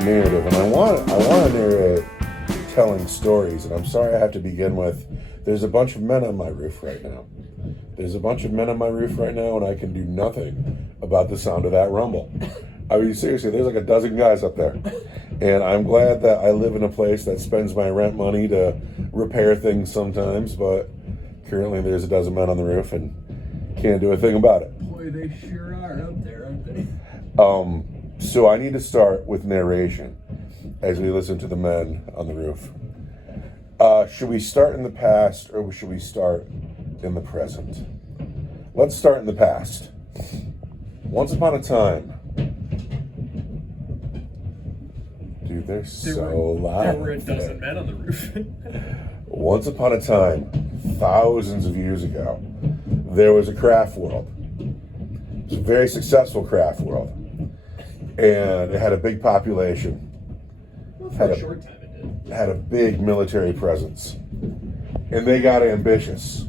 to narrative, and I want to narrate telling stories. And I'm sorry I have to begin with, there's a bunch of men on my roof right now. There's a bunch of men on my roof right now, and I can do nothing about the sound of that rumble. I mean, seriously, there's like a dozen guys up there. And I'm glad that I live in a place that spends my rent money to repair things sometimes, but currently there's a dozen men on the roof and can't do a thing about it. Boy, they sure are up there, aren't they? So I need to start with narration as we listen to the men on the roof. Should we start in the past or should we start in the present? Let's start in the past. Once upon a time, dude, they're so loud. There were a dozen men on the roof. Once upon a time, thousands of years ago, there was a Craftworld. It was a very successful Craftworld. And it had a big population. Well, for a short time it did. Had a big military presence. And they got ambitious.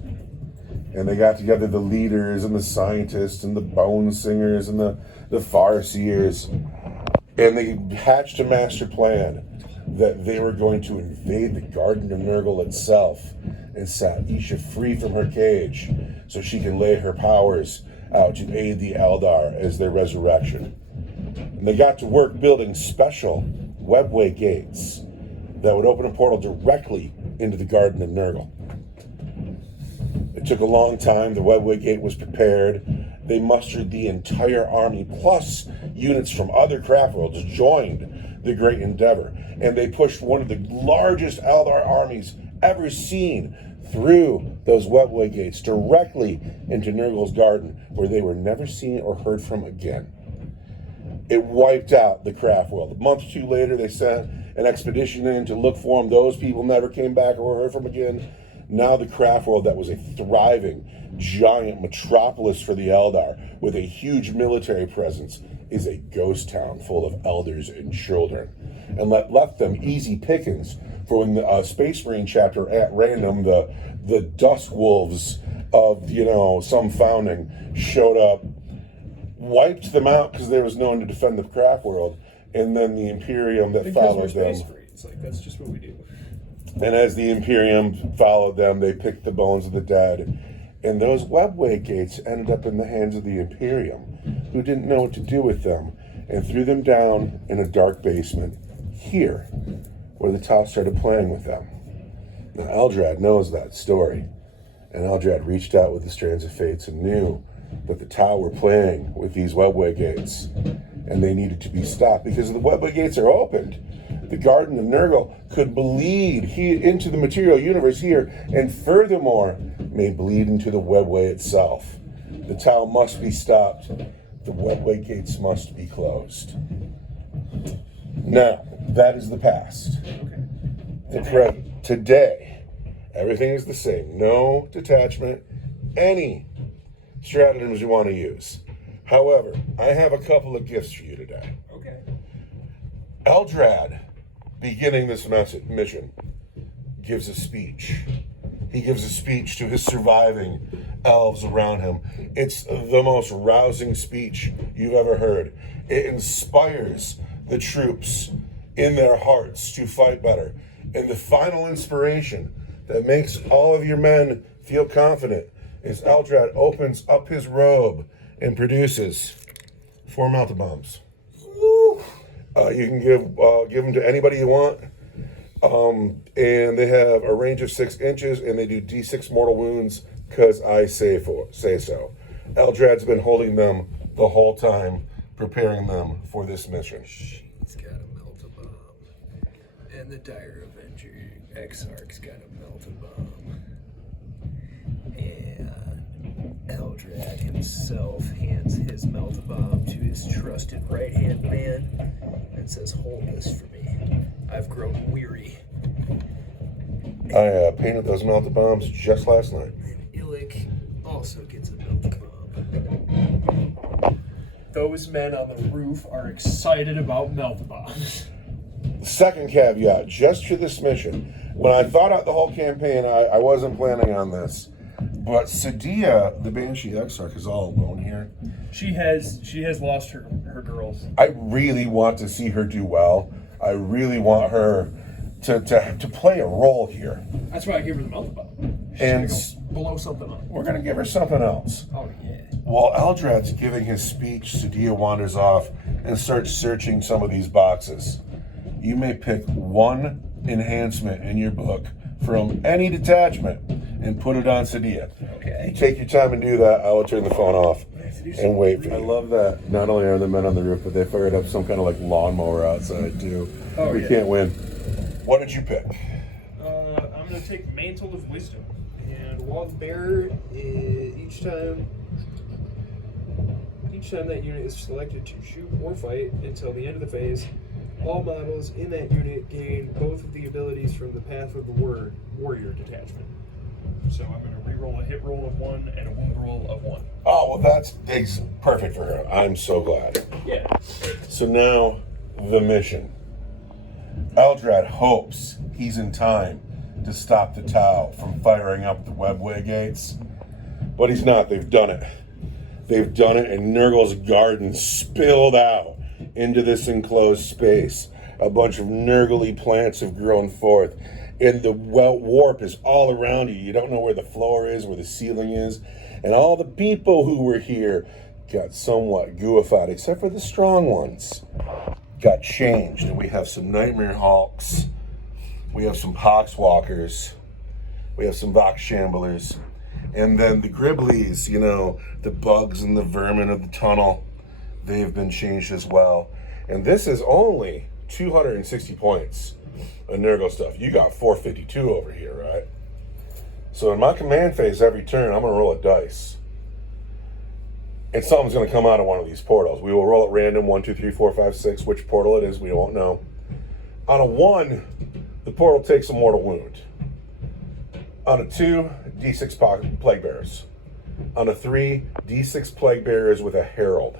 And they got together the leaders and the scientists and the bone singers and the farseers. And they hatched a master plan that they were going to invade the Garden of Nurgle itself and set Isha free from her cage so she can lay her powers out to aid the Eldar as their resurrection. And they got to work building special webway gates that would open a portal directly into the Garden of Nurgle. It took a long time. The webway gate was prepared. They mustered the entire army, plus units from other Craftworlds joined the great endeavor. And they pushed one of the largest Eldar armies ever seen through those webway gates directly into Nurgle's garden, where they were never seen or heard from again. It wiped out the Craftworld. A month or two later, they sent an expedition in to look for them. Those people never came back or were heard from again. Now the Craftworld, that was a thriving, giant metropolis for the Eldar, with a huge military presence, is a ghost town full of elders and children. And left them easy pickings for when the Space Marine chapter at random, the Dusk Wolves of, some founding showed up, wiped them out because there was no one to defend the Craftworld, and then the Imperium that followed them. Space Marines, that's just what we do. And as the Imperium followed them, they picked the bones of the dead. And those webway gates ended up in the hands of the Imperium, who didn't know what to do with them, and threw them down in a dark basement here, where the Tau started playing with them. Now, Eldrad knows that story. And Eldrad reached out with the Strands of Fates and knew that the Tau were playing with these webway gates, and they needed to be stopped because the webway gates are opened. The Garden of Nurgle could bleed into the material universe here, and furthermore, may bleed into the webway itself. The Tau must be stopped. The webway gates must be closed. Now, that is the past. Okay. The present. Today, everything is the same. No detachment, any stratagems you want to use. However, I have a couple of gifts for you today. Okay. Eldrad, beginning this mission, gives a speech. He gives a speech to his surviving elves around him. It's the most rousing speech you've ever heard. It inspires the troops in their hearts to fight better. And the final inspiration that makes all of your men feel confident is Eldrad opens up his robe and produces 4 melta bombs. You can give them to anybody you want. And they have a range of 6 inches, and they do D6 mortal wounds because I say so. Eldrad's been holding them the whole time, preparing them for this mission. She's got a melt-a-bomb. And the Dire Avenger Exarch's got a melt-a-bomb. And Eldrad himself hands his melt-a-bomb to his trusted right-hand man and says, "Hold this for me. I've grown weary." I painted those melta bombs just last night. And Illic also gets a melt-a-bomb. Those men on the roof are excited about melt-a-bombs. Second caveat, just for this mission. When I thought out the whole campaign, I wasn't planning on this. But Sadia, the Banshee Exarch, is all alone here. She has lost her girls. I really want to see her do well. I really want her to play a role here. That's why I gave her the melt bomb. And blow something up. we're going to give her something else. Oh, yeah. While Eldrad's giving his speech, Sadia wanders off and starts searching some of these boxes. You may pick one enhancement in your book from any detachment and put it on Sadia. Okay. You take your time and do that. I will turn the phone off and wait for you. I love that not only are the men on the roof, but they fired up some kind of like lawnmower outside too. Oh, we yeah. can't win. What did you pick? I'm going to take Mantle of Wisdom. And while the bearer, each time that unit is selected to shoot or fight until the end of the phase, all models in that unit gain both of the abilities from the Path of the Warrior detachment. So I'm going to reroll a hit roll of 1 and a wound roll of 1. Oh, well, that's perfect for her. I'm so glad. Yeah. So now, the mission. Eldrad hopes he's in time to stop the Tau from firing up the webway gates, but he's not. They've done it. They've done it, and Nurgle's garden spilled out into this enclosed space. A bunch of Nurgly plants have grown forth, and the warp is all around you. You don't know where the floor is, where the ceiling is, and all the people who were here got somewhat gooified, except for the strong ones. Got changed, and we have some Nightmare Hawks, we have some Poxwalkers, we have some Vox Shamblers, and then the Gribblies, you know, the bugs and the vermin of the tunnel, they've been changed as well. And this is only 260 points of Nurgle stuff. You got 452 over here, right? So in my command phase, every turn, I'm going to roll a dice. And something's going to come out of one of these portals. We will roll at random, 1, 2, 3, 4, 5, 6. Which portal it is, we won't know. On a 1, the portal takes a mortal wound. On a 2, D6 plague bearers. On a 3, D6 plague bearers with a herald.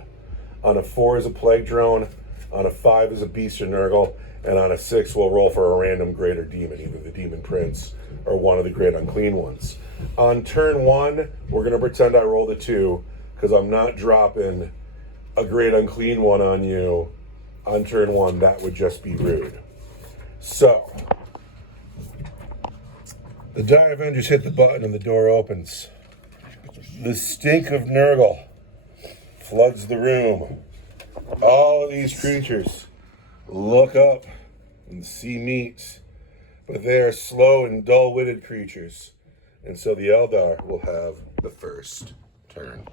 On a 4 is a plague drone. On a 5 is a beast or Nurgle. And on a 6, we'll roll for a random greater demon, either the demon prince or one of the great unclean ones. On turn 1, we're going to pretend I rolled a 2, because I'm not dropping a great unclean one on you on turn 1. That would just be rude. So, the Dire Avengers hit the button and the door opens. The stink of Nurgle floods the room. All of these creatures look up and see meat, but they are slow and dull-witted creatures. And so the Eldar will have the first turn.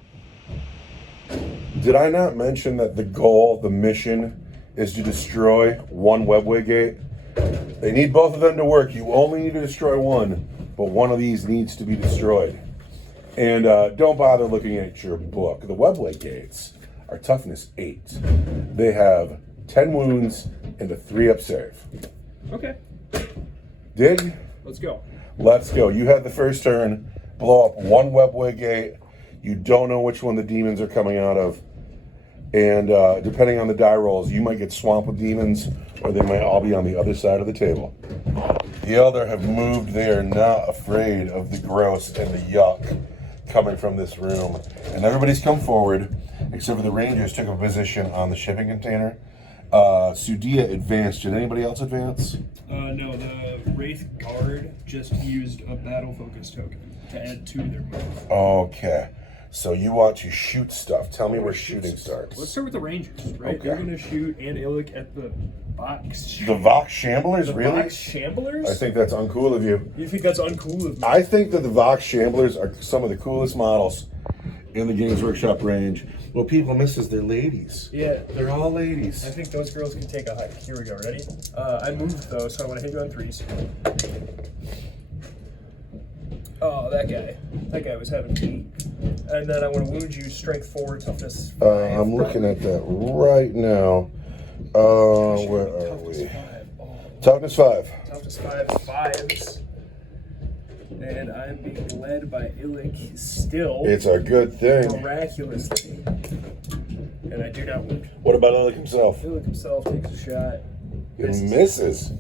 Did I not mention that the goal, the mission, is to destroy one webway gate? They need both of them to work. You only need to destroy one, but one of these needs to be destroyed. And don't bother looking at your book. The webway gates are toughness 8. They have 10 wounds and a 3-up save. Okay. Dig? Let's go. Let's go. You had the first turn. Blow up one webway gate. You don't know which one the demons are coming out of. And depending on the die rolls, you might get swamped with demons, or they might all be on the other side of the table. The Elder have moved. They are not afraid of the gross and the yuck coming from this room. And everybody's come forward, except for the Rangers took a position on the shipping container. Sudia advanced. Did anybody else advance? No, the Wraith Guard just used a battle focus token to add to their move. Okay. So you want to shoot stuff. Tell me where shooting starts. Let's start with the Rangers, right? Okay. They're going to shoot and Illic at the Vox. The Vox Shamblers, The really? Vox Shamblers? I think that's uncool of you. You think that's uncool of me? I think that the Vox Shamblers are some of the coolest models in the Games Workshop range. What people miss is they're ladies. Yeah. They're all ladies. I think those girls can take a hike. Here we go. Ready? I moved, though, so I want to hit you on 3s. Oh, that guy. That guy was having tea. And then I want to wound you, strength 4, toughness 5. I'm looking at that right now. Where are we? Toughness 5. Toughness 5 is 5s. And I'm being led by Illic still. It's a good thing. Miraculously. And I do not wound. What about Illic himself? Illic himself takes a shot. It misses.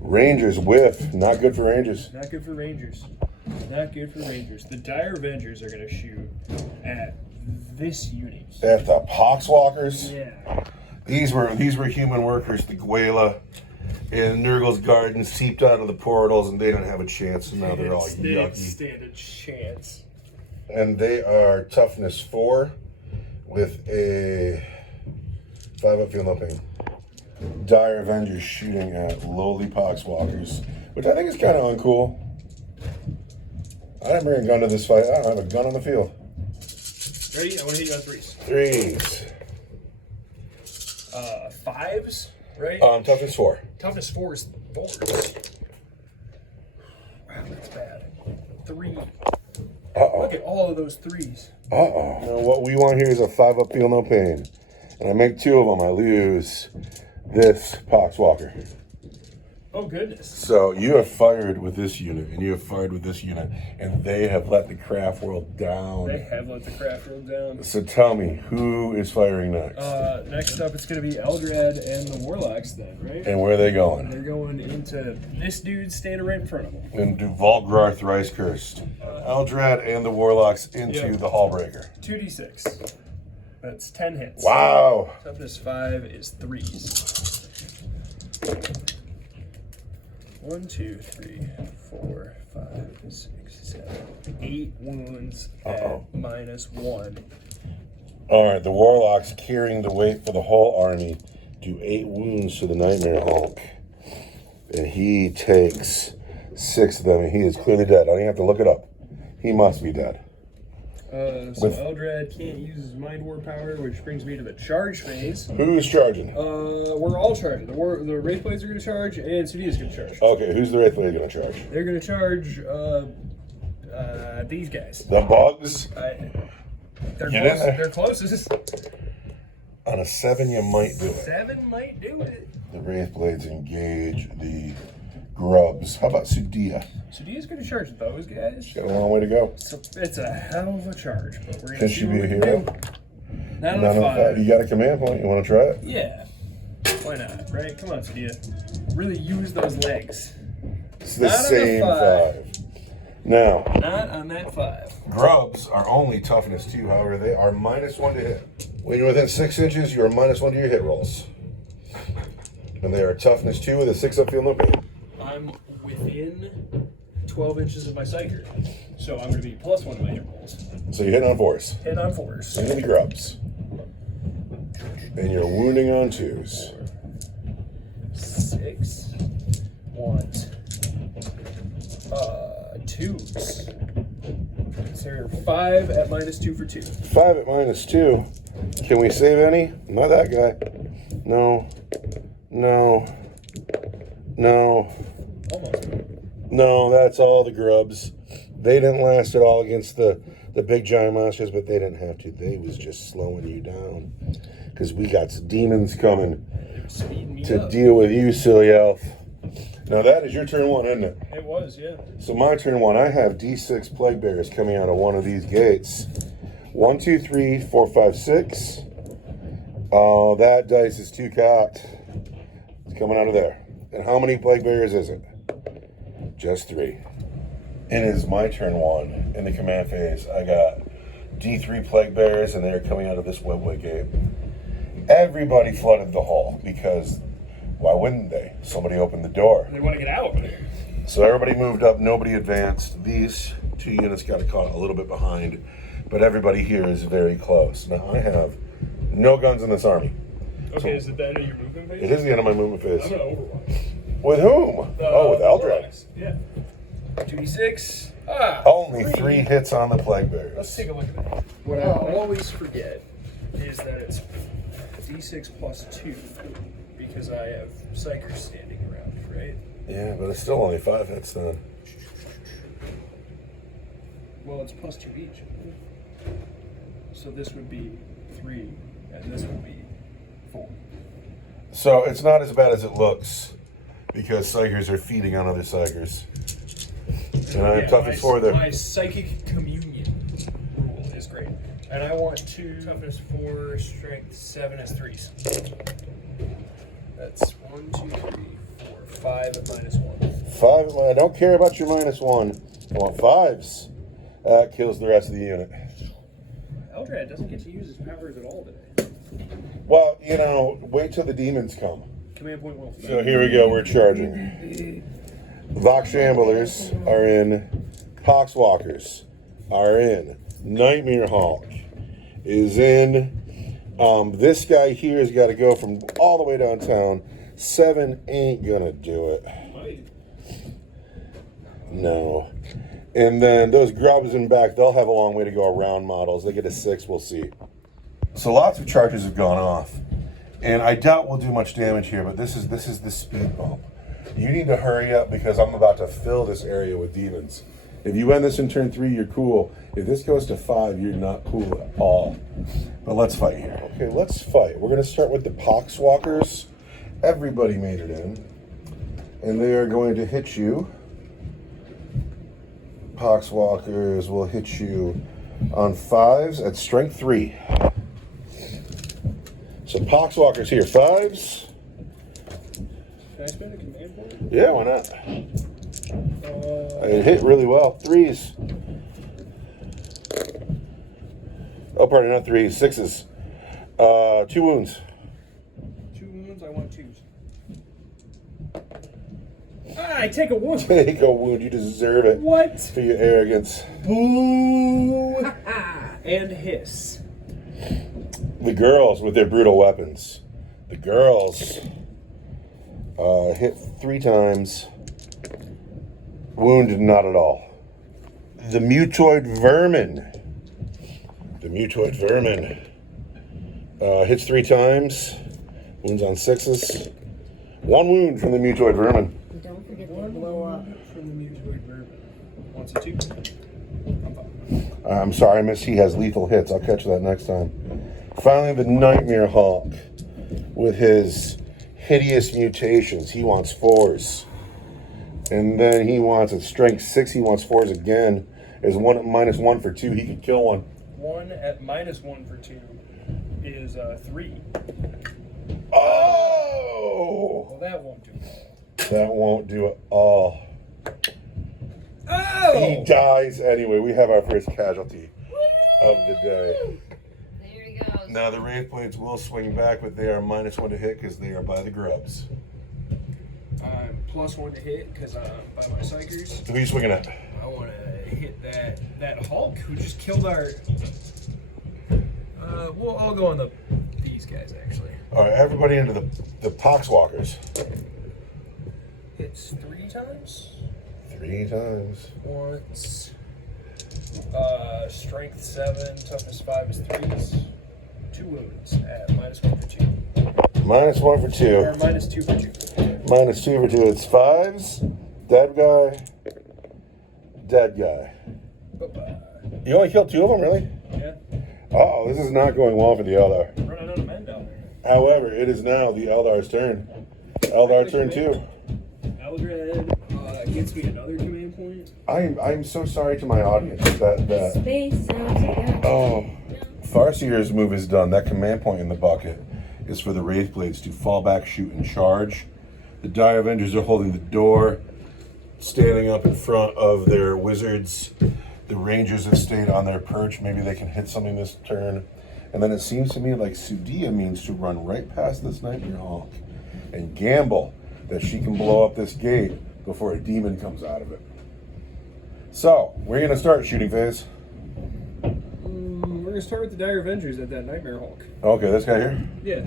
Rangers whiff. Not good for Rangers. Not good for Rangers. Not good for Rangers. The Dire Avengers are going to shoot at this unit. At the Poxwalkers? Yeah. These were human workers, the Guela, And Nurgle's Garden seeped out of the portals, and they don't have a chance, and now they're all They didn't yucky. stand a chance. And they are toughness 4 with a 5-up field no pain. Dire Avengers shooting at lowly Poxwalkers, which I think is kind of uncool. I didn't bring a gun to this fight. I don't have a gun on the field. Ready? I want to hit you on 3s. 3s. 5s, right? Toughness 4. Toughness 4s, 4s. Wow, that's bad. 3. Uh-oh. Look at all of those 3s. Uh-oh. You know, what we want here is a 5-up feel no pain. And I make 2 of them, I lose this Poxwalker. Oh, goodness. So you have fired with this unit, and you have fired with this unit, and they have let the Craftworld down. They have let the Craftworld down. So tell me, who is firing next? Next up, it's going to be Eldrad and the Warlocks then, right? And where are they going? They're going into this dude standing right in front of them. Into Volgrarth Thrice Cursed. Eldrad and the Warlocks into the Hallbreaker. 2d6. That's 10 hits. Wow. Toughness 5 is 3s. 1, 2, 3, 4, 5, 6, 7, 8 wounds at -1. All right, the Warlocks carrying the weight for the whole army do 8 wounds to the Nightmare Hulk. And he takes 6 of them, and he is clearly dead. I don't even have to look it up. He must be dead. So Eldrad can't use his Mind Ward power, which brings me to the charge phase. Who's charging? We're all charging. The Wraithblades are going to charge, and Sudia's going to charge. Okay, who's the Wraithblade going to charge? They're going to charge these guys. The Bugs? They're closest. On a 7, you might do it. 7 might do it. The Wraithblades engage the Grubs. How about Sudia? Sudia's going to charge those guys. Got a long way to go. So it's a hell of a charge, but we're going Can to she see be what a we can hero? do. Not on a 5. You got a command point. You want to try it? Yeah. Why not, right? Come on, Sudia. Really use those legs. It's the Not on a same 5. Now, Not on that 5. Grubs are only toughness 2. However, they are -1 to hit. When you're within 6 inches, you are -1 to your hit rolls. And they are toughness 2 with a 6-up feel no pain. I'm within 12 inches of my Psyker. So I'm going to be +1 to my hit rolls. So you're hitting on 4s. Hit on 4s. Into the Grubs. And you're wounding on 2s. 6 1s. 2s. So 5 at -2 for 2. 5 at -2. Can we save any? Not that guy. No. No. No. Almost. No, that's all the Grubs. They didn't last at all against the big giant monsters, but they didn't have to. They was just slowing you down. Because we got some demons coming to deal with you, silly elf. Now that is your turn 1, isn't it? It was, yeah. So my turn 1, I have D6 Plague Bearers coming out of one of these gates. 1, 2, 3, 4, 5, 6. Oh, that dice is too cocked. It's coming out of there. And how many Plague Bearers is it? Just 3. It is my turn 1 in the command phase. I got D3 Plague Bearers, and they are coming out of this webway gate. Everybody flooded the hall because why wouldn't they? Somebody opened the door. They want to get out. So everybody moved up, nobody advanced. These 2 units got caught a little bit behind, but everybody here is very close. Now I have no guns in this army. Okay, So is it the end of your movement phase? it is the end of my movement phase. I'm going to Overwatch. With whom? With Eldrad. Yeah. 2d6. Ah, Only 3 hits on the Plague Bearers. Let's take a look at that. What I always forget is that it's d6 +2 because I have Psychers standing around, right? Yeah, but it's still only 5 hits then. Well, it's +2 each. So this would be 3, and this would be 4. So it's not as bad as it looks because Psychers are feeding on other Psychers. And I'm toughness 4 there. My Psychic Communion rule is great. And I want toughness 4, strength 7 as 3s. That's 1, 2, 3, 4, 5 at -1. 5, I don't care about your -1. I want 5s. That kills the rest of the unit. Eldrad doesn't get to use his powers at all today. Well, wait till the demons come. command point will. So here we go, we're charging. Vox Shamblers are in. Poxwalkers are in. Nightmare Hawk is in. This guy here has got to go from all the way downtown. 7 ain't gonna do it. No. And then those grubs in back, they'll have a long way to go around models. They get a 6, we'll see. So lots of charges have gone off. And I doubt we'll do much damage here, but this is the speed bump. You need to hurry up because I'm about to fill this area with demons. If you end this in turn 3, you're cool. If this goes to 5, you're not cool at all. But let's fight here. Okay, let's fight. We're gonna start with the Poxwalkers. Everybody made it in. And they are going to hit you. Poxwalkers will hit you on 5s at strength 3. So Poxwalkers here, 5s. Can I spend a command point? Yeah, why not? It hit really well. 3s. Oh, pardon, not 3s, 6s. 2 wounds. 2 wounds, I want 2s. I take a wound. Take a wound, you deserve it. What? For your arrogance. Boo! And hiss. The girls with their brutal weapons. The girls hit 3 times. Wounded not at all. The mutoid vermin. The mutoid vermin hits 3 times. Wounds on 6s. 1 wound from the mutoid vermin. Don't forget to blow up. From the mutoid vermin. Wants a 2. I'm sorry, miss. He has lethal hits. I'll catch that next time. Finally, the Nightmare Hawk with his hideous mutations. He wants 4s. And then he wants a strength 6. He wants 4s again. Is one at -1 for 2. He could kill one. 1 at -1 for 2 is 3. Oh! Well, that won't do it. That won't do it all. Oh! He dies anyway. We have our first casualty of the day. There he goes. Now the Wraith Blades will swing back, but they are -1 to hit because they are by the grubs. I'm +1 to hit because I'm by my psychers. Who are you swinging at? I want to hit that Hulk who just killed our. Well, I'll go on these guys actually. All right, everybody into the Poxwalkers. Hits 3 times. 3 times. Once. Strength 7, toughness 5 is 3s. 2 wounds at -1 for 2. -1 for 2. Or -2 for 2. -2 for 2. It's 5s. Dead guy. Dead guy. Bye-bye. You only killed 2 of them, really? Yeah. Uh-oh, this is not going well for the Eldar. Running out of men down there. However, it is now the Eldar's turn. Eldar turn 2. Eldred gets me another command point. I'm so sorry to my audience that Space sounds like that. oh, Farseer's move is done. That command point in the bucket is for the Wraith Blades to fall back, shoot, and charge. The Dire Avengers are holding the door, standing up in front of their wizards. The Rangers have stayed on their perch. Maybe they can hit something this turn. And then it seems to me like Sudia means to run right past this Nightmare Hawk and gamble that she can blow up this gate before a demon comes out of it. So, we're going to start shooting phase. We're gonna start with the Dire Avengers at that Nightmare Hulk. Okay, this guy here? Yeah.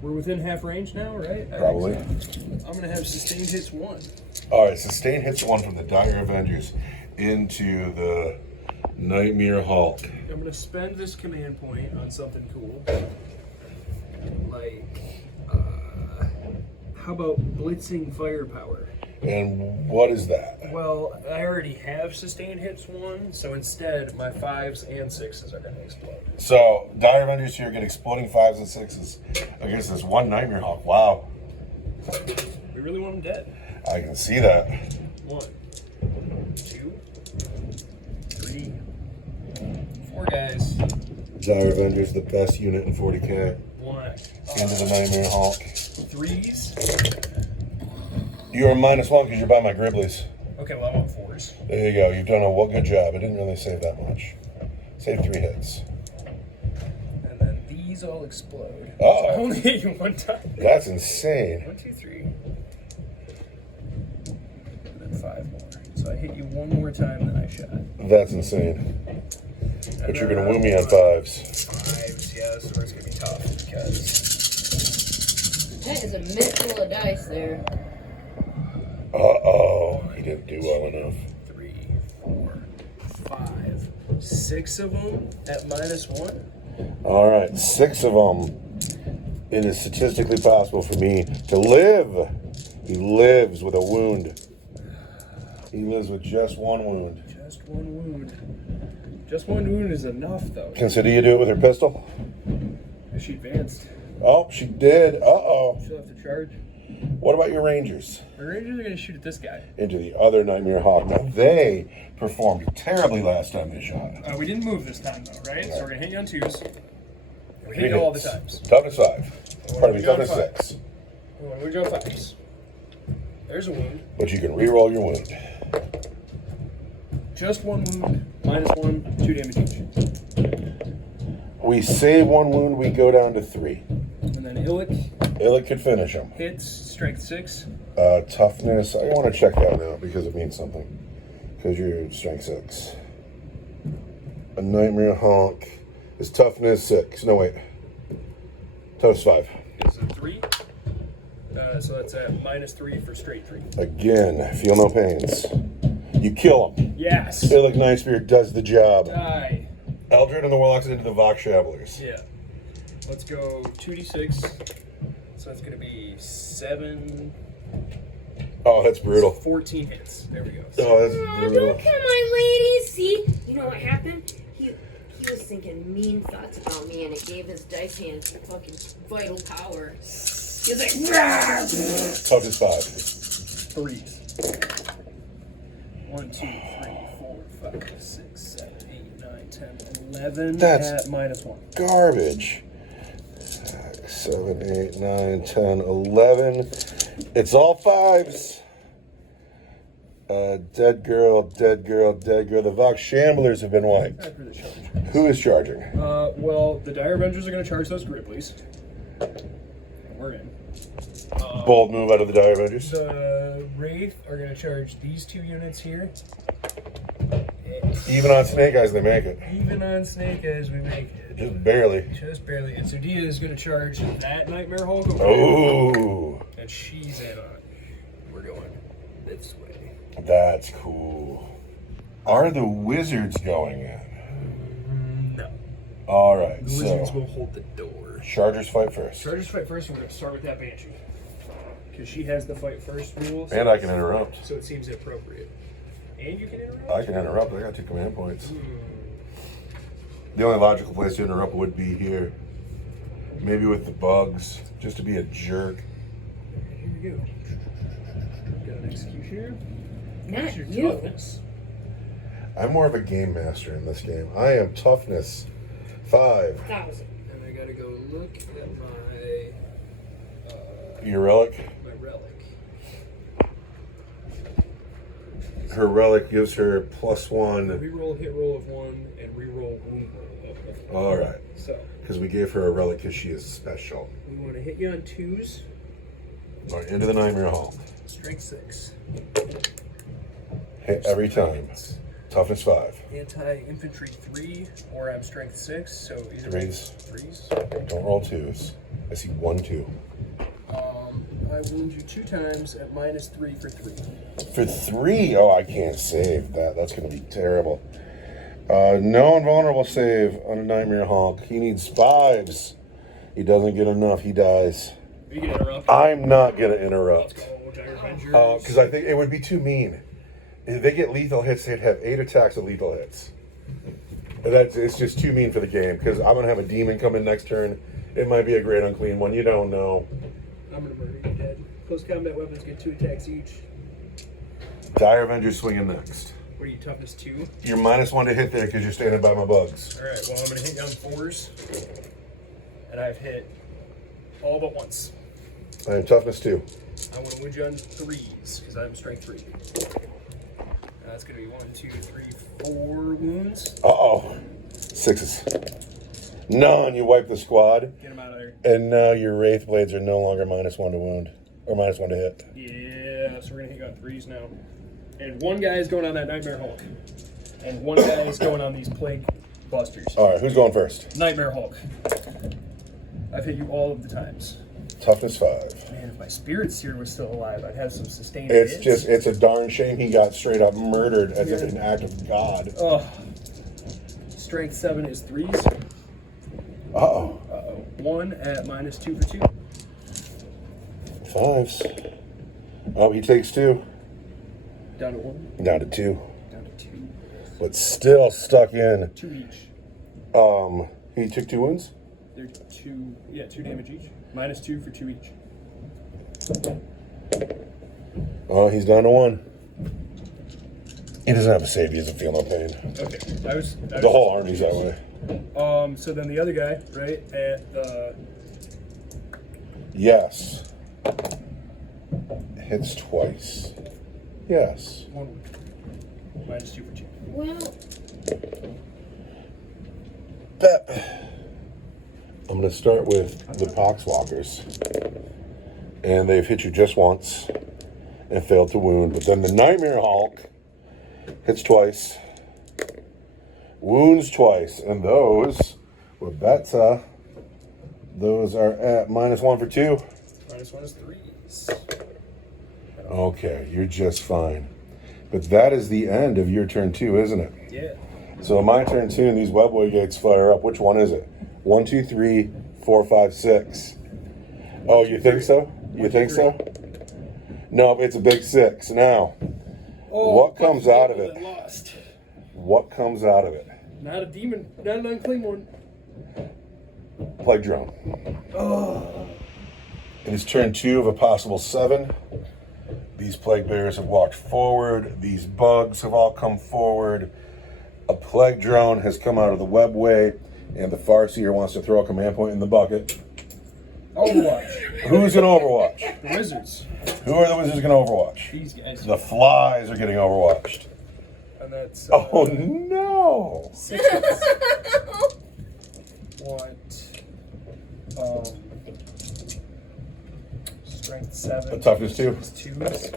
We're within half range now, right? I Probably. think so. I'm gonna have sustained hits 1. All right, sustain hits 1 from the Dire Avengers into the Nightmare Hulk. I'm gonna spend this command point on something cool. Like, how about blitzing firepower? And what is that? Well, I already have sustained hits 1, so instead my 5s and 6s are gonna explode. So, Dire Avengers here get exploding 5s and 6s against this one Nightmare Hawk. Wow. We really want them dead. I can see that. 1, 2, 3, 4 guys. Dire Avengers, the best unit in 40k. 1. Into the Nightmare Hawk. 3s. You are -1 because you're by my Gribblies. Okay, well I want 4s. There you go. You've done a good job. It didn't really save that much. Save 3 hits. And then these these all explode. Uh-oh. So I only hit you one time. That's insane. 1, 2, 3. And then 5 more. So I hit you one more time than I shot. That's insane. But you're gonna woo me on 5s. 5s, yeah, this is where it's gonna be tough because That is a missful of dice there. Uh-oh. He didn't do well enough. 3, 4, 5, 6 of them at -1. All right, 6 of them. It is statistically possible for me to live. He lives with a wound. He lives with just 1 wound. Just 1 wound. Just 1 wound is enough, though. Consider you do it with her pistol? She advanced. Oh, she did. Uh-oh. She'll have to charge. What about your Rangers? The Rangers are going to shoot at this guy. Into the other Nightmare Hawk. Now, they performed terribly last time they shot. We didn't move this time, though, right? So we're going to hit you on 2s. And we hit you all the times. Toughness 5. Pardon me, toughness 6. We want to move you on 5s. There's a wound. But you can re-roll your wound. Just 1 wound, -1, 2 damage each. We save 1 wound, we go down to 3. And then Illick Illick could finish him. hits, strength 6. Toughness, I want to check that now because it means something. Because you're strength 6. A Nightmare Hawk is toughness 6. No, wait. Toughness 5. Is a 3. So that's at -3 for straight 3. Again, feel no pains. You kill him. Yes. Illick Nightspear does the job. Die. Eldred and the Warlocks into the Vox Shamblers. Yeah. Let's go 2d6. So that's going to be 7. Oh, that's brutal. 14 hits. There we go. Oh, that's Oh, brutal. don't kill my lady. See, you know what happened? He was thinking mean thoughts about me, and it gave his dice hand fucking vital power. He was like, "Rawr!" Toughness 5. 3s. 1, 2, 3, 4, 5, 6, 7, 8, 9, 10, 11 That's at -1. garbage. 7, 8, 9, 10, 11. It's all 5s. Dead girl, dead girl, dead girl. The Vox Shamblers have been wiped. After the charge. Who is charging? Well, the Dire Avengers are going to charge those Griblies. We're in. Bold move out of the Dire Avengers. The Wraith are going to charge these 2 units here. Even on Snake Eyes, they make it. Even on Snake as we make it. Just barely. Just barely. And so Dia is going to charge that Nightmare Hulk over there. Oh, And she's in on it. We're going this way. that's cool. Are the Wizards going in? No. All right, The Wizards so will hold the door. Chargers fight first. Chargers fight first, and we're going to start with that Banshee. Because she has the fight first rule. And I can interrupt. So it seems appropriate. And you can interrupt? I can interrupt. I got 2 command points. The only logical place to interrupt would be here. Maybe with the bugs, just to be a jerk. Here we go. Got an executioner. Not What's your you. toughness? I'm more of a game master in this game. I am toughness 5. 1,000. And I gotta go look at Your relic. my relic. Her relic gives her +1. Reroll hit roll of 1 and reroll wound roll of 1. All right, So because we gave her a relic because she is special. we want to hit you on 2s. All right, into the Nightmare Hall. Strength 6. Hit every time. Toughness 5. Anti-infantry 3, or I'm strength 6, so either 3s. 3s. Don't roll 2s. I see 1, 2. I wound you 2 times at -3 for 3. For 3, oh, I can't save that. That's going to be terrible. No invulnerable save on a Nightmare Hawk. He needs 5s. He doesn't get enough. He dies. You can interrupt. I'm not going to Let's interrupt. go, Dire Avengers. Because I think it would be too mean. If they get lethal hits, they'd have 8 attacks with lethal hits. It's just too mean for the game. Because I'm going to have a demon come in next turn. It might be a great unclean one. You don't know. I'm gonna murder you, dead. Close combat weapons get 2 attacks each. Dire Avengers swinging next. What are you, toughness 2? You're -1 to hit there because you're standing by my bugs. Alright, well, I'm gonna hit you on 4s. And I've hit all but once. I am toughness 2. I want to wound you on 3s, because I'm strength 3. That's gonna be 1, 2, 3, 4 wounds. Uh-oh. 6s. None. You wipe the squad. Get him out of there. And now your Wraith Blades are no longer -1 to wound. Or -1 to hit. Yeah, so we're going to hit on 3s now. And one guy is going on that Nightmare Hulk. And one guy is going on these Plague Busters. Alright, who's going first? Nightmare Hulk. I've hit you all of the times. Toughness 5. Man, if my Spirit Seer was still alive, I'd have some sustained It's a darn shame he got straight up murdered as an act of God. Oh. Strength 7 is 3s. Uh-oh. Uh-oh. 1 at -2 for 2. 5s. Oh, he takes 2. Down to 1. Down to 2. Down to 2. But still stuck in. 2 each. He took 2 wounds? They're 2, yeah, 2 damage each. -2 for 2 each. Oh, he's down to 1. He doesn't have a save. He doesn't feel no pain. Okay. The whole army's that way. So then the other guy, right, at the... Yes. Hits twice. Yes. 1 -2 for 2. Well, Pep. I'm going to start with the Poxwalkers. And they've hit you just once and failed to wound. But then the Nightmare Hulk hits twice, wounds twice, and those were Betsa. Those are at -1 for 2. -1 is 3s. Okay, you're just fine. But that is the end of your turn 2, isn't it? Yeah. So my turn 2 and these Webway gates fire up. Which one is it? 1, 2, 3, 4, 5, 6. Oh, you think so? You think so? No, it's a big 6. Now, what comes out of it? Lost. What comes out of it? Not a demon. Not an unclean one. Plague Drone. Oh. It is turn 2 of a possible 7. These Plague Bears have walked forward. These bugs have all come forward. A Plague Drone has come out of the Webway, and the Farseer wants to throw a command point in the bucket. Overwatch. Who's in Overwatch? The Wizards. Who are the Wizards going to Overwatch? These guys. The Flies are getting Overwatched. And that's... Oh, no! 6 What? Strength 7. A toughness 2. It's 2s.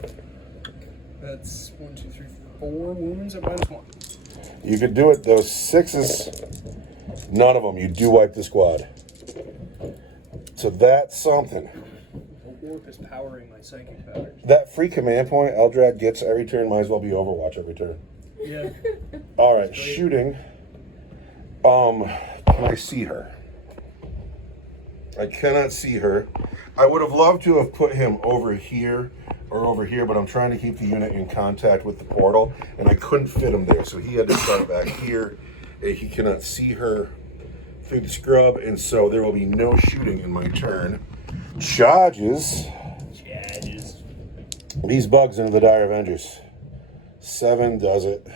That's 1, 2, 3, 4 wounds at -1. You could do it. Those 6s, none of them. You do wipe the squad. So that's something. Warp is powering my psychic powers. That free command point Eldrad gets every turn might as well be Overwatch every turn. Yeah. All right, shooting. Can I see her? I cannot see her. I would have loved to have put him over here or over here, but I'm trying to keep the unit in contact with the portal, and I couldn't fit him there, so he had to start back here. He cannot see her through the scrub, and so there will be no shooting in my turn. Charges. These bugs into the Dire Avengers. 7 does it.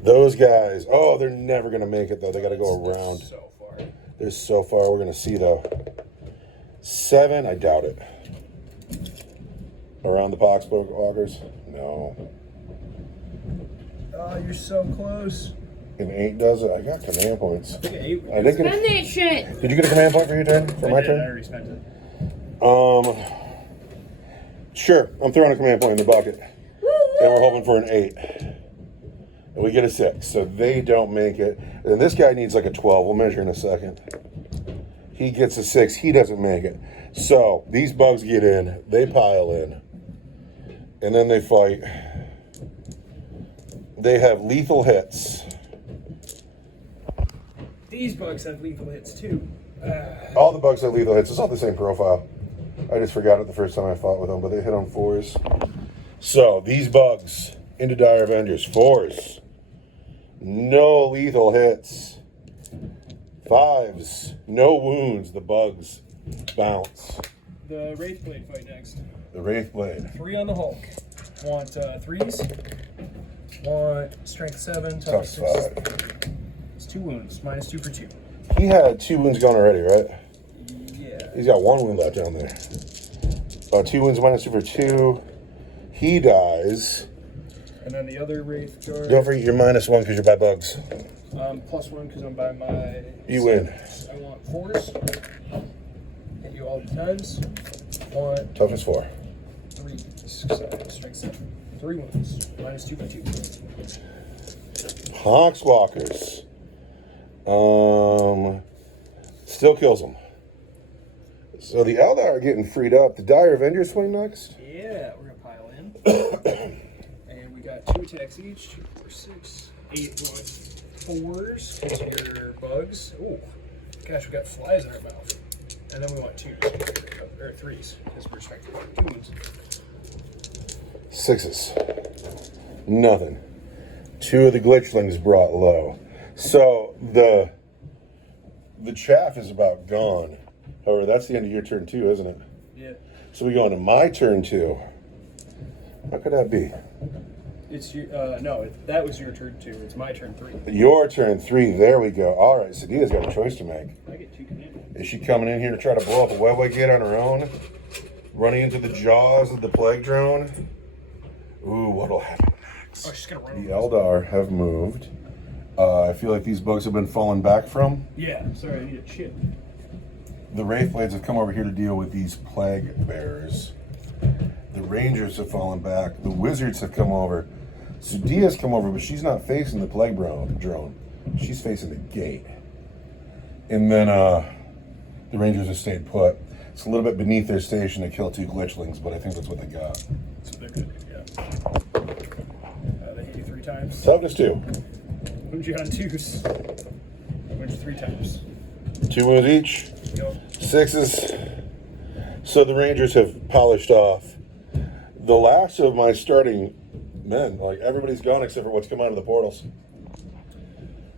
Those guys, oh, they're never going to make it, though. They got to go around. So far. They're so far. We're going to see, though. 7, I doubt it. Around the Poxwalkers? No. Oh, you're so close. An 8 does it. I got command points. I think 8. I did spend that shit. Did you get a command point for your turn? For my I turn? already spent it. Sure. I'm throwing a command point in the bucket. And we're hoping for an 8. And we get a 6. So they don't make it. And this guy needs like a 12. We'll measure in a second. He gets a 6. He doesn't make it. So these bugs get in. They pile in. And then they fight. They have lethal hits. These bugs have lethal hits too. All the bugs have lethal hits. It's all the same profile. I just forgot it the first time I fought with them, but they hit on 4s. So these bugs into Dire Avengers. 4s. No lethal hits. 5s. No wounds. The bugs bounce. The Wraithblade fight next. The Wraithblade. 3 on the Hulk. Want 3s? Want strength 7. Tough 5. It's 2 wounds. -2 for 2. He had 2 wounds gone already, right? Yeah. He's got 1 wound left down there. 2 wounds -2 for 2. He dies. And then the other Wraith Guard. Don't forget you're -1 because you're by bugs. +1 because I'm by my. You win. I want 4s. Hit you all the times. One, Toughness 4. 3, 6, strike 7. 3 wounds. -2 by 2. Hawkswalkers. Still kills them. So the Eldar are getting freed up. The Dire Avengers swing next. Yeah, we're gonna pile in. And we got 2 attacks each. 2, 4, 6, 8 4s into your bugs. Oh, gosh, we got flies in our mouth. And then we want 2s, or 3s, because we're striking 2 wounds. 6s. Nothing. 2 of the glitchlings brought low. So the chaff is about gone. However, that's the end of your turn 2, isn't it? Yeah. So we go into my turn 2. How could that be? It's your, no, that was your turn 2. It's my turn 3. Your turn 3. There we go. All right, Sadia's got a choice to make. I get 2 command. Is she coming in here to try to blow up a webway gate on her own? Running into the jaws of the plague drone? Ooh, what'll happen next? Oh, she's gonna run. The Eldar have moved. I feel like these bugs have been falling back from. Yeah, sorry, I need a chip. The Wraithblades have come over here to deal with these plague bearers. The Rangers have fallen back. The Wizards have come over. Sudia's come over, but she's not facing the plague drone. She's facing the gate. And then the Rangers have stayed put. It's a little bit beneath their station to kill 2 glitchlings, but I think that's what they got. That's what they're gonna do, yeah. They hit you 3 times. Toughness 2. Wound you on 2s. Wound you 3 times. 2 wounds each. Go. 6s. So the Rangers have polished off the last of my starting men. Like, everybody's gone except for what's come out of the portals.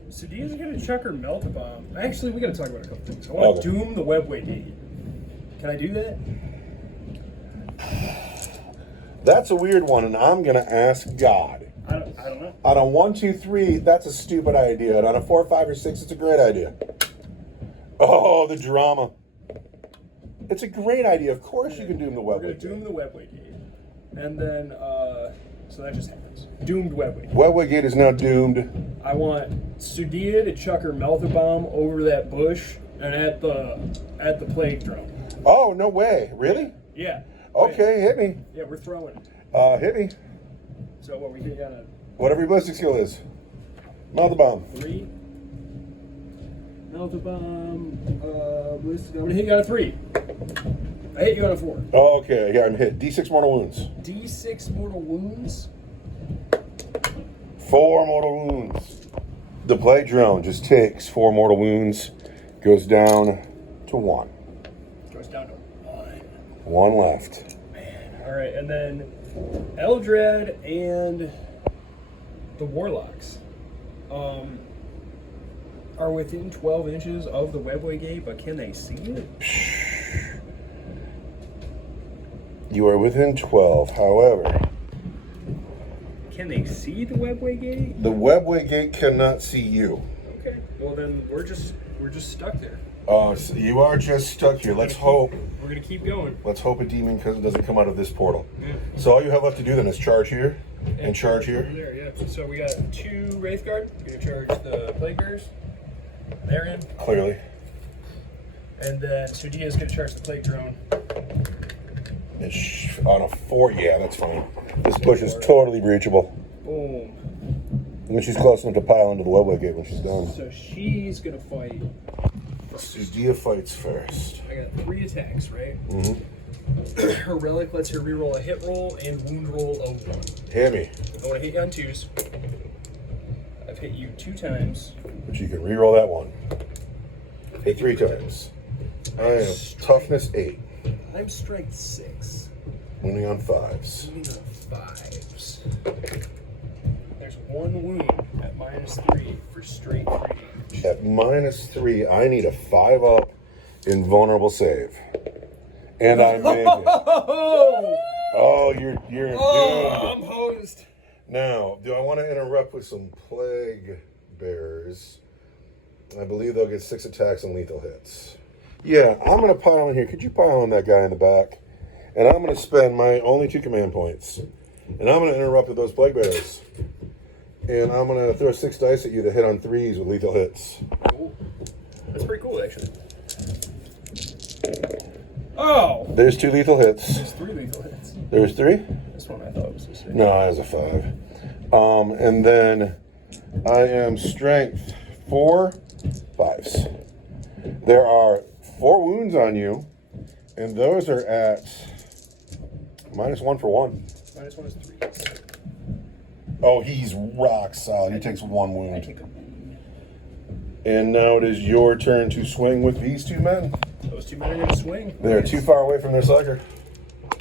Sadia's gonna chuck her melt a bomb. Actually, we gotta talk about a couple things. I want to Okay. doom the webway gate. Can I do that? That's a weird one, and I'm gonna ask God. I don't know. On a 1, 2, 3, that's a stupid idea. And on a 4, 5, or 6, it's a great idea. Oh, the drama. It's a great idea. Of course you can doom the We're webway gonna gate. doom the webway gate. And then, so that just happens. Doomed webway gate. Webway gate is now doomed. I want Sudia to chuck her melter bomb over that bush and at the plague drone. Oh, no way. Really? Yeah. Okay, hit me. Yeah, we're throwing it. Hit me. So what, we hit you on a Whatever your ballistic skill is. Mouth the bomb. 3? Melter bomb, ballistic, I'm gonna hit you on a 3. I hit you on a 4. Okay, yeah, I'm hit. D6 mortal wounds. D6 mortal wounds. 4 mortal wounds. The plague drone just takes 4 mortal wounds, goes down to 1. Goes down to 1. 1 left. Man. Alright, and then Eldrad and the Warlocks are within 12 inches of the webway gate, but can they see it? You are within 12. However, Can they see the webway gate? the webway gate cannot see you. Okay. Well then we're just stuck there. So you are just stuck here. Let's hope. We're gonna keep going. Let's hope a demon doesn't come out of this portal. Yeah. So all you have left to do then is charge here and charge here. Over there, yeah. So we got 2 Wraith Guard. We're gonna charge the Plague Bearers. They're in. Clearly. And then Sudia's gonna charge the Plague Drone. It's on a 4, yeah, that's fine. This push is totally breachable. Boom. And she's close enough to pile into the webway gate when she's done. So she's gonna fight. Sudia fights first. I got 3 attacks, right? Mm-hmm. Her relic lets her reroll a hit roll and wound roll of 1. Hit me. I want to hit you on 2s. I've hit you 2 times. But you can reroll that 1. Hit 3 times. I am toughness 8. I'm strength 6. Wounding on 5s. Wounding on 5s. There's 1 wound at -3 for straight 3 damage. At -3, I need a 5-up invulnerable save. And I make it. Oh, you're doomed. I'm hosed. Now, do I want to interrupt with some plague bearers? I believe they'll get 6 attacks and lethal hits. Yeah, I'm going to pile in here. Could you pile on that guy in the back? And I'm going to spend my only 2 command points And I'm going to interrupt with those plague bearers. And I'm going to throw 6 dice at you that hit on 3s with lethal hits. Cool. That's pretty cool, actually. Oh! There's 2 lethal hits. There's 3 lethal hits. There's 3? This one I thought was a 6. No, that was a 5. And then I am strength 4 5s. There are 4 wounds on you, and those are at -1 for 1. -1 is 3. Oh, he's rock solid. He takes 1 I wound. take them. And now it is your turn to swing with these 2 men. Those 2 men are going to swing. They're too far away from their psyker.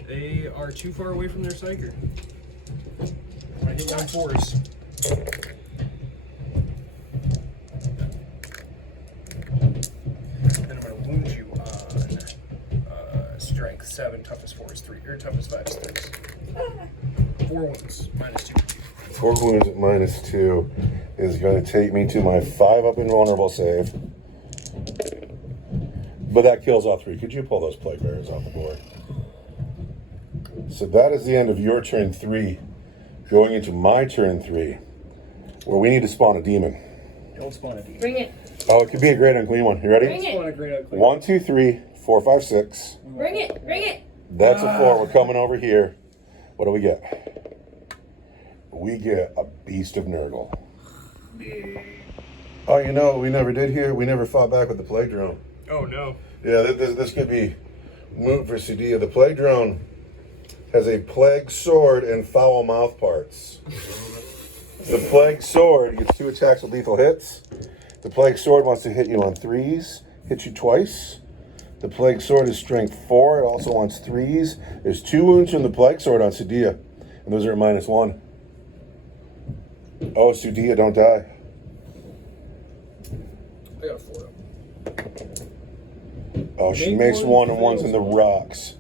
They are too far away from their psyker. I'm going to hit you on 4s. Then I'm going to wound you on strength 7, toughness 4 is 3, or toughness 5 is 3. 4 wounds, -2. 4 wounds at -2 is going to take me to my 5 up invulnerable save. But that kills all 3. Could you pull those plague bearers off the board? So that is the end of your turn 3. Going into my turn 3, where we need to spawn a demon. Don't spawn a demon. Bring it. Oh, it could be a great unclean one. You ready? Bring it. Spawn a great ugly. 1, 2, 3, 4, 5, 6. Bring it. Bring it. That's a 4. We're coming over here. What do we get? We get a Beast of Nurgle. Oh, you know what we never did here? We never fought back with the Plague Drone. Oh no. Yeah, this could be moot for Sudia. The Plague Drone has a Plague Sword and foul mouth parts. The Plague Sword gets 2 attacks with lethal hits. The Plague Sword wants to hit you on 3s, hit you twice. The Plague Sword is strength 4. It also wants 3s. There's 2 wounds from the Plague Sword on Sudia, and those are at -1. Oh, Sudia, don't die. I got a 4 up. Oh, she Make makes one, 1 and one's in the fails one. rocks.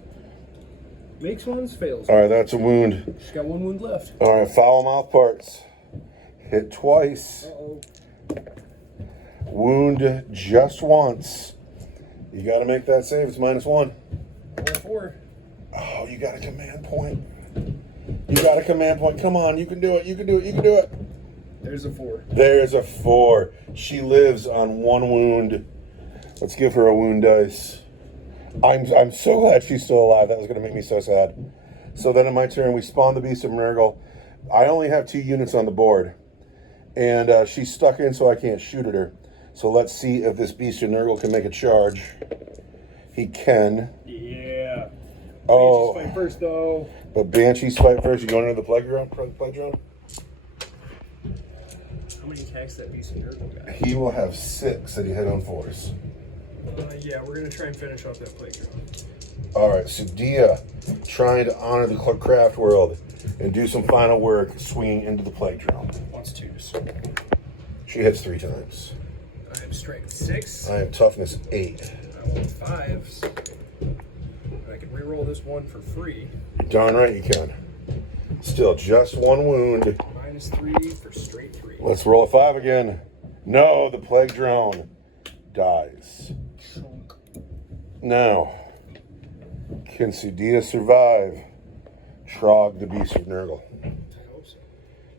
Makes ones, fails. All right, that's a wound. She's got 1 wound left. All right, foul mouth parts. Hit twice. Uh-oh. Wound just once. You got to make that save. It's -1. Roll 4. Oh, you got a command point. You got a command point. Come on, you can do it. You can do it. You can do it. There's a 4. There's a 4. She lives on 1 wound. Let's give her a wound dice. I'm so glad she's still alive. That was going to make me so sad. So then in my turn, we spawn the Beast of Nurgle. I only have 2 units on the board. And she's stuck in, so I can't shoot at her. So let's see if this Beast of Nurgle can make a charge. He can. Yeah. Oh. Banshees fight first, though. But Banshees fight first. You going into the plague drone? How many attacks that beast of Nurgle got? He will have 6 that he hit on 4s. Yeah, we're going to try and finish off that playground. All right, so Dia trying to honor the Craftworld and do some final work, swinging into the plague drone. Wants 2s. She hits 3 times. I have strength 6. I have toughness 8. I want 5s. I can reroll this one for free. Darn right you can. Still just 1 wound. -3 for straight 3. Let's roll a 5 again. No, the plague drone dies. Chunk. Now, can Sudia survive Trog the Beast of Nurgle? I hope so.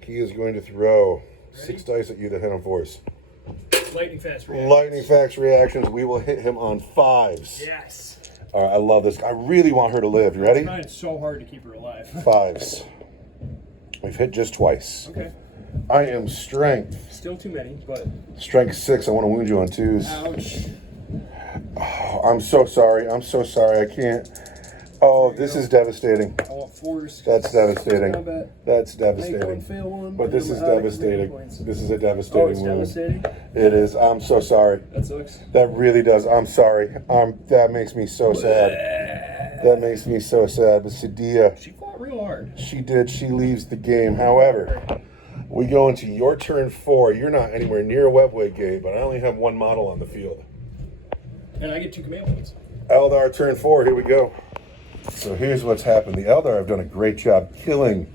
He is going to throw Ready? 6 dice at you that hit on 4s. Lightning fast reaction. Lightning fast reactions. We will hit him on 5s. Yes. All right, I love this. I really want her to live. You ready? I'm trying so hard to keep her alive. 5s. We've hit just twice. Okay. I am strength. Still too many, but Strength 6. I want to wound you on 2s. ouch. Oh, I'm so sorry. I'm so sorry. I can't. Oh, this is devastating. I want 4s. That's devastating. Combat. That's Make one, devastating. fail one. But this and is I'm out of devastating. points. This is a Oh, devastating it's wound. devastating? It is. I'm so sorry. That sucks. That really does. I'm sorry. That makes me so sad. That makes me so sad. But Sudia, She fought real hard. she did. She leaves the game. However, we go into your turn 4. You're not anywhere near a webway gate, but I only have 1 model on the field. And I get 2 command points. Eldar turn 4. Here we go. So here's what's happened. The Eldar have done a great job killing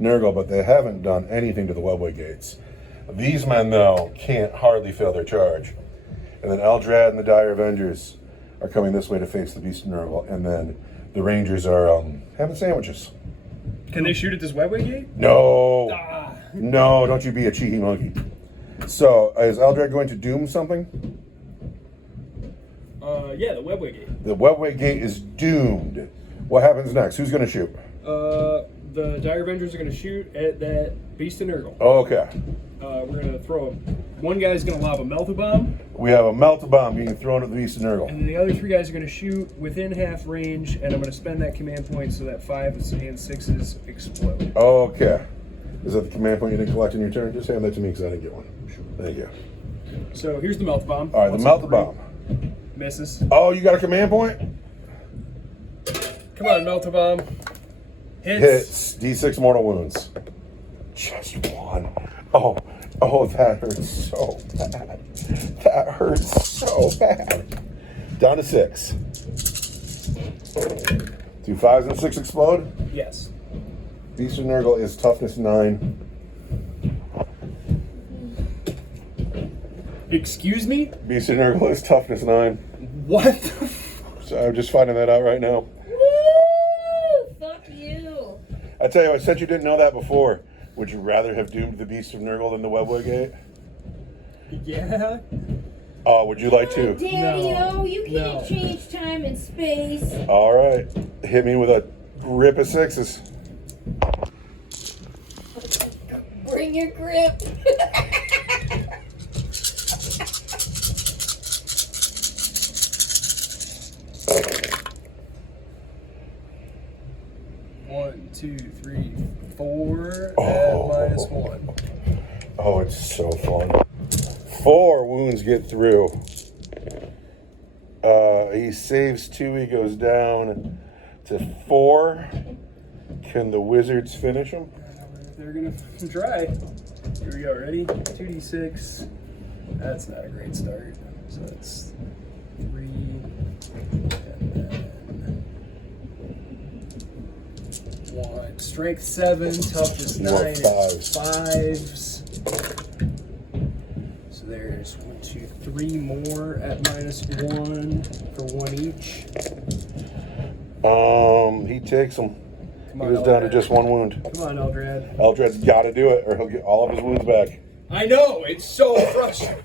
Nurgle, but they haven't done anything to the webway gates. These men, though, can't hardly fail their charge. And then Eldrad and the Dire Avengers are coming this way to face the Beast of Nurgle. And then the Rangers are having sandwiches. Can they shoot at this webway gate? No. Ah. No, don't you be a cheeky monkey. So, is Eldred going to doom something? Yeah, the webway gate. The webway gate is doomed. What happens next? Who's going to shoot? The Dire Avengers are going to shoot at that Beast of Nurgle. Okay. We're going to throw one guy's going to lob a Melta Bomb, We have a melt bomb being thrown at the Beast of Nurgle. and then the other 3 guys are going to shoot within half range, and I'm going to spend that command point so that 5s and 6s explode. Okay. Is that the command point you didn't collect in your turn? Just hand that to me because I didn't get one. Thank you. So here's the Melta Bomb. All right, the Once melt it's bomb. misses. Oh, you got a command point? Come on, Melta Bomb. Hits. D6 mortal wounds. Just one. Oh, that hurts so bad. That hurts so bad. Down to 6. Do 5s and 6 explode? Yes. Beast of Nurgle is toughness 9. Excuse me? Beast of Nurgle is toughness 9. What the So I'm just finding that out right now. Woo! Fuck you. I tell you, I said you didn't know that before. Would you rather have doomed the Beast of Nurgle than the Webway Gate? Yeah? Would you like to? Daddy-o, you can't No. change time and space. All right. Hit me with a rip of 6s. Bring your grip. One, two, three, 4 Oh. at -1. Oh, it's so fun. 4 wounds get through. He saves 2. He goes down to 4. Can the wizards finish him? They're gonna try. Here we go. Ready? 2d6. That's not a great start. So it's 3, and then 1. Strength 7, toughness You want 9, fives. 5s. So there's 1, 2, 3 more at -1 for 1 each. He takes him. Come He on, goes down to Eldrad. just 1 wound. Come on, Eldrad. Eldred's got to do it, or he'll get all of his wounds back. I know, it's so frustrating.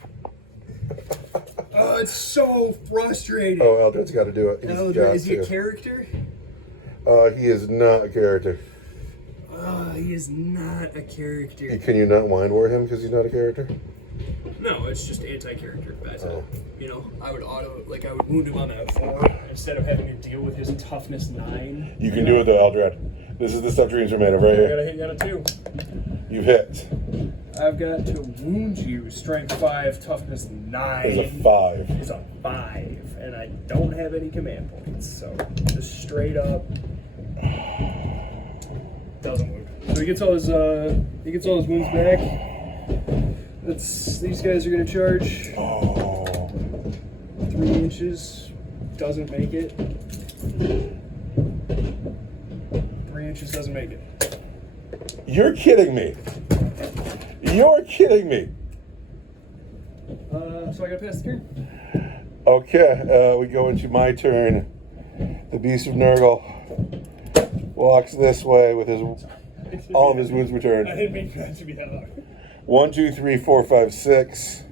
Oh, it's so frustrating. Oh, Eldred's got to do it. He's Eldrad, got is he a to. character? He is not a character. He is not a character. Can you not mind war him because he's not a character? No, it's just anti-character. That's Oh. it. You know, I would wound him on that 4 instead of having to deal with his toughness 9. You can do it though, Eldred. This is the stuff dreams are made of right I here. gotta hit you on a 2. You've hit. I've got to wound you. Strength 5, toughness 9. There's a 5. Is a 5, and I don't have any command points, so just straight up doesn't wound. So he gets all his wounds back. These guys are gonna charge Oh. 3 inches. Doesn't make it. 3 inches doesn't make it. You're kidding me. You're kidding me. So I gotta pass the turn. Okay, we go into my turn. The Beast of Nurgle walks this way with all of his wounds I returned. didn't mean for that to be that loud. 1, 2, 3, 4, 5, 6.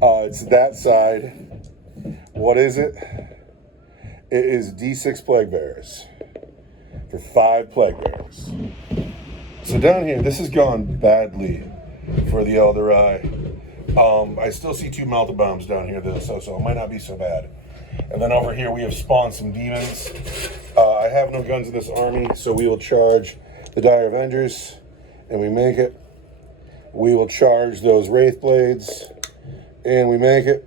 It's that side. What is it? It is D6 Plague Bearers for 5 Plague Bearers. So down here, this has gone badly for the Elder Eye. I still see 2 Melta Bombs down here though, so it might not be so bad. And then over here we have spawned some demons. I have no guns in this army, so we will charge the Dire Avengers, and we make it. We will charge those Wraith Blades, and we make it.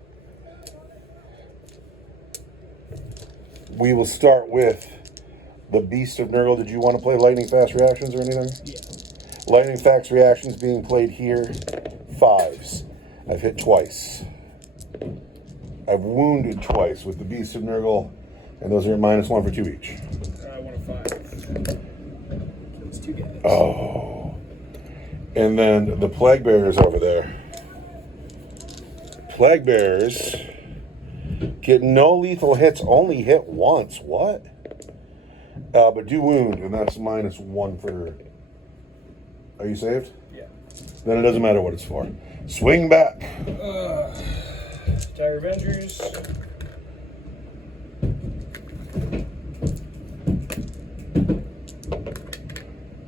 We will start with the Beast of Nurgle. Did you want to play lightning fast reactions or anything? Yeah. Lightning fast reactions being played here. 5s. I've hit twice. I've wounded twice with the Beast of Nurgle, and those are at -1 for 2 each. I want a 5. So it's 2 guys. Oh. And then the Plague Bearers over there. Plague Bearers get no lethal hits, only hit once. What? But do wound, and that's -1 for. Are you saved? Yeah. Then it doesn't matter what it's for. Swing back. Dire Avengers.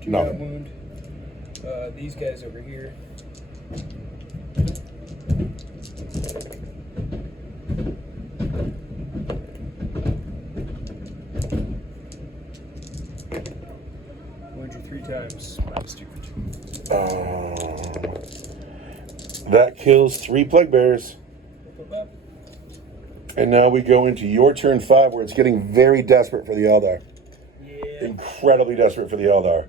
Do not Nothing. wound. These guys over here. Wound you 3 times. -2 for 2. That kills 3 plague bears. Up. And now we go into your turn 5, where it's getting very desperate for the Eldar. Yeah. Incredibly desperate for the Eldar.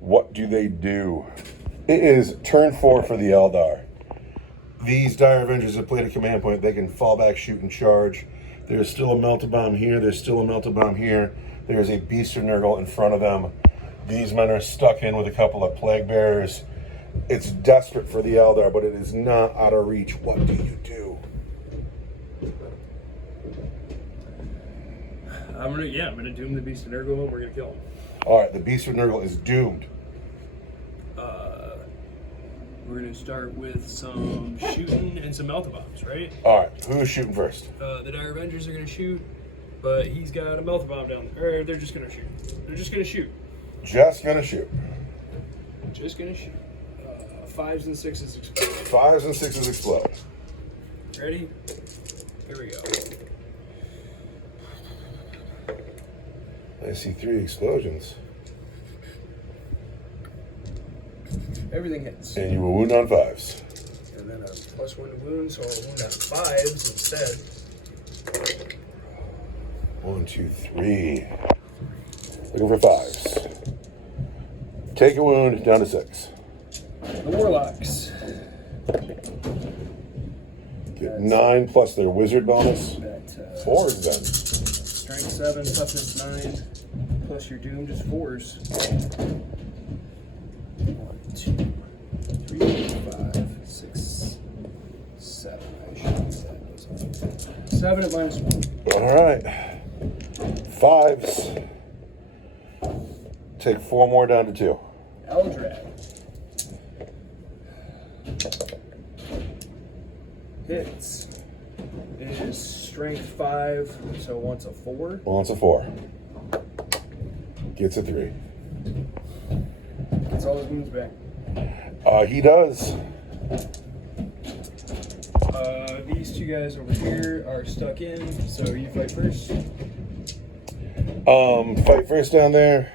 What do they do? It is turn 4 for the Eldar. These Dire Avengers have played a command point. They can fall back, shoot, and charge. There's still a Melt-A-Bomb here. There's still a Melt-A-Bomb here. There's a Beast of Nurgle in front of them. These men are stuck in with a couple of plague bearers. It's desperate for the Eldar, but it is not out of reach. What do you do? I'm gonna doom the Beast of Nurgle and we're gonna kill him. All right, the Beast of Nurgle is doomed. We're gonna start with some shooting and some Melt-A-Bombs, right? All right, who's shooting first? The Dire Avengers are gonna shoot, but he's got a Melt-A-Bomb down there. Or they're just gonna shoot. They're just gonna shoot. Just gonna shoot. Just gonna shoot. 5s and 6s explode. 5s and 6s explode. Ready? Here we go. I see 3 explosions. Everything hits. And you will wound on 5s. And then a +1 to wound, so I'll wound on 5s instead. 1, 2, 3. Looking for 5s. Take a wound, down to 6. The Warlocks. Get 9 plus their wizard bonus. That, 4s then. Strength 7, toughness 9, plus your doom, just 4s. 1, 2, 3, 5, 6, 7. I should set those up. 7 at -1. All right. 5s. Take 4 more down to 2. Eldrad. Hits. It is strength 5, so once a 4. Wants a 4. Gets a 3. Gets all his wounds back. He does. These 2 guys over here are stuck in, so you fight first. Fight first down there.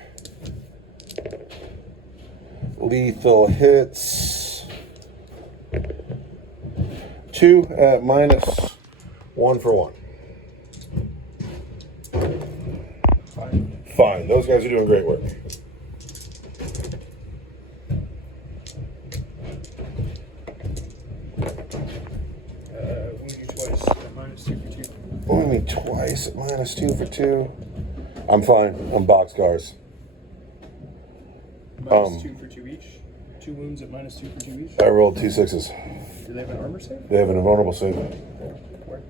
Lethal hits. 2 at -1 for 1. Fine. Those guys are doing great work. Wound you twice at -2 for 2. Wound me twice at -2 for 2. I'm fine. I'm boxcars. -2 for 2 each. 2 wounds at -2 for 2 each. I rolled 2 6s. Do they have an armor save? They have an invulnerable save. Where?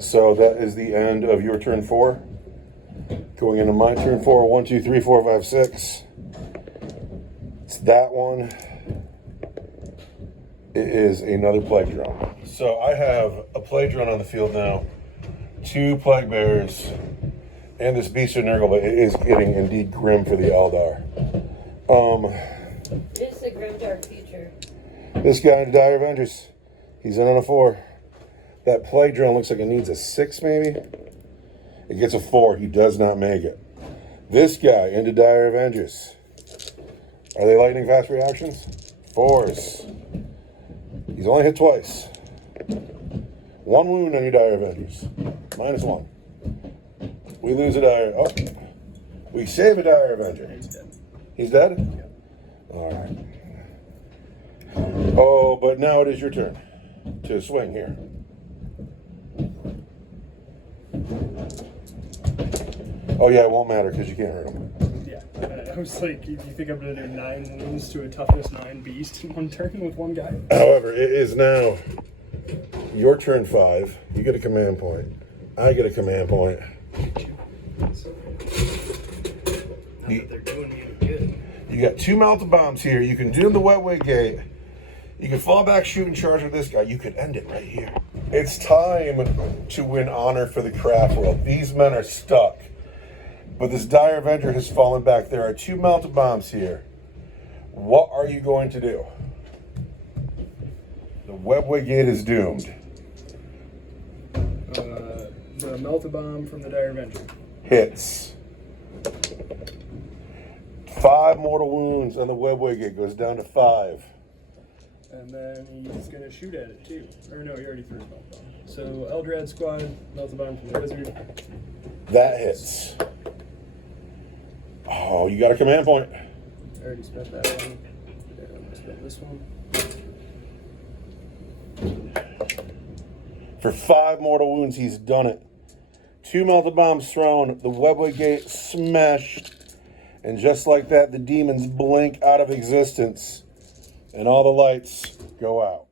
So that is the end of your turn 4. Going into my turn 4. 1, 2, 3, 4, 5, 6. It's that one. It is another plague drone. So I have a plague drone on the field now, 2 plague bears, and this Beast of Nurgle, but it is getting indeed grim for the Eldar. It's a grimdark future. This guy in the Dire Avengers, he's in on a 4. That plague drone looks like it needs a 6 maybe. It gets a 4. He does not make it. This guy into Dire Avengers. Are they lightning fast reactions? 4s. He's only hit twice. 1 wound on your Dire Avengers. -1. We lose a Dire. Oh. We save a Dire Avenger. He's dead. He's dead? Yeah. Alright. Oh, but now it is your turn to swing here. Oh yeah, it won't matter because you can't hurt him. Yeah. I was like, do you think I'm going to do 9 wounds to a toughness 9 beast in 1 turn with 1 guy? However, it is now your turn 5. You get a command point. I get a command point. Not that they're doing me any good. You got 2 melted bombs here. You can do the wetway gate. You can fall back, shoot, and charge with this guy. You could end it right here. It's time to win honor for the Craftworld. These men are stuck. But this dire Avenger has fallen back. There are 2 melted bombs here. What are you going to do? The webway gate is doomed. The melted bomb from the Dire Avenger. Hits. 5 mortal wounds on the webway gate. Goes down to 5. And then he's going to shoot at it too. Or no, he already threw his melted bomb. So Eldrad Squad, melted bomb from the Wizard. That hits. Oh, you got a command point. I already spent that one. Okay, I'm going to spend this one. For 5 mortal wounds, he's done it. 2 melted bombs thrown, the webway gate smashed, and just like that, the demons blink out of existence, and all the lights go out.